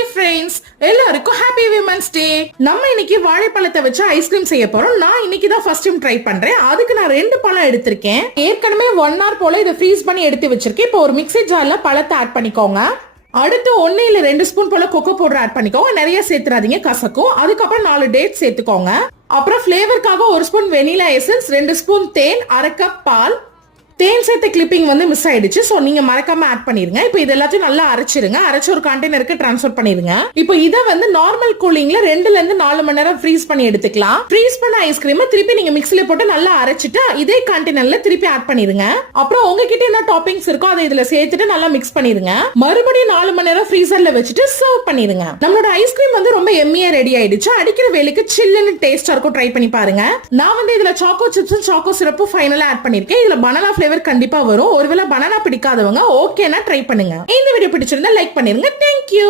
Hi friends, எல்லாருக்கும் happy women's day. நம்ம இன்னைக்கு வாழைப்பழத்தை வச்சு ஐஸ்கிரீம் செய்ய போறோம். நான் இன்னைக்கு தான் ஃபர்ஸ்ட் டைம் ட்ரை பண்றேன். அதுக்கு நான் 2 பழம் எடுத்திருக்கேன். ஏற்கனவே 1 hour போல இதை ஃப்ரீஸ் பண்ணி எடுத்து வச்சிருக்கேன். இப்போ ஒரு மிக்ஸி ஜார்ல பழத்தை ஆட் பண்ணிக்கோங்க. அடுத்து 1 இல்ல 2 ஸ்பூன் போல கொக்கோ பவுடர் ஆட் பண்ணிக்கோங்க. நிறைய சேர்த்துறாதீங்க, கசக்கும். அதுக்கப்புறம் 4 டேட்ஸ் சேர்த்துக்கோங்க. அப்புறம் ஃபிளேவருக்காக 1 ஸ்பூன் வெனிலா எசன்ஸ், 2 ஸ்பூன் தேன், 1/2 கப் பால். தேன் சேர்த்த கிளிப்பிங் வந்து மிஸ் ஆயிடுச்சு, சோ நீங்க மறக்காம ஆட் பண்ணிருங்க. இப்போ இது எல்லாத்தையும் நல்லா அரைச்சிருங்க. அரைச்சு ஒரு கண்டெய்னருக்கு ட்ரான்ஸ்ஃபர் பண்ணிருங்க. இப்போ இத வந்து நார்மல் கூலிங்ல 2ல இருந்து 4 மணி நேரம் ஃப்ரீஸ் பண்ணி எடுத்துக்கலாம். ஃப்ரீஸ் பண்ண ஐஸ்கிரீம் திருப்பி நீங்க மிக்ஸில போட்டு நல்லா அரைச்சிட்டு இதே கண்டெய்னர்ல திருப்பி ஆட் பண்ணிருங்க. அப்புறம் உங்ககிட்ட என்ன டாப்பிங்ஸ் இருக்கோ அதை இதுல சேர்த்துட்டு நல்லா மிக்ஸ் பண்ணிருங்க. மறுபடியும் 4 மணி நேரம் ஃப்ரீசர்ல வச்சுட்டு சர்வ் பண்ணிருங்க. நம்மளோட ஐஸ்கிரீம் வந்து ரொம்ப எம்மியா ரெடி ஆயிடுச்சு. அடிக்கிற வேலைக்கு சில்லுன்னு டேஸ்டா இருக்கும். ட்ரை பண்ணி பாருங்க. நான் வந்து இதுல சாக்கோ சிப்ஸ், சாக்கோ சிரப் ஃபைனலா ஆட் பண்ணிருக்கேன். இதுல பனானா ஃபிளேவர் கண்டிப்பா வரும். ஒருவேளை பனானா பிடிக்காதவங்க ஓகேனா ட்ரை பண்ணுங்க. இந்த வீடியோ பிடிச்சிருந்தா லைக் பண்ணிருங்க. தேங்க்யூ.